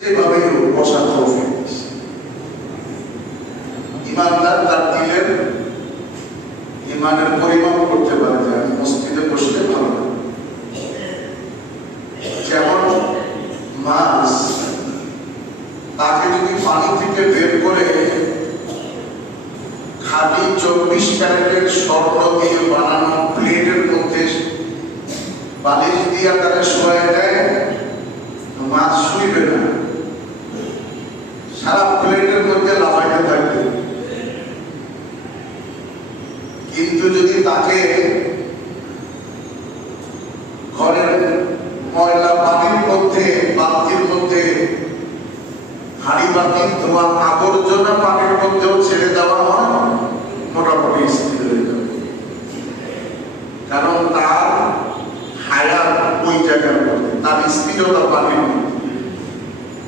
যেভাবে বসার তৌফিক দিয়েছে। ইমানদার তার দিলের ইমানের পরিমাপ করতে পারে যে আমি মসজিদে বসলে ভালো না। যেমন মাছ, তাকে যদি পানি থেকে বের করে খাঁটি 24 ক্যারেটের স্বর্ণ দিয়ে বানানো প্লেটের মধ্যে বালিশ দিয়ে তারা শোয়া দেয়, মাছ শুইবে না, সারা প্লেটের মধ্যে লাফাইতে থাকবে। কিন্তু যদি তাকে ঘরের ময়লা পানির মধ্যে, বালতির মধ্যে, হাড়ি বাতির ধোয়া আবর্জনা পানির মধ্যেও ছেড়ে দেওয়া হয়, মোটামুটি স্থির হয়ে যাবে। কারণ তার হায়াত ওই জায়গার মধ্যে, তার স্থিরতা পানির মধ্যে।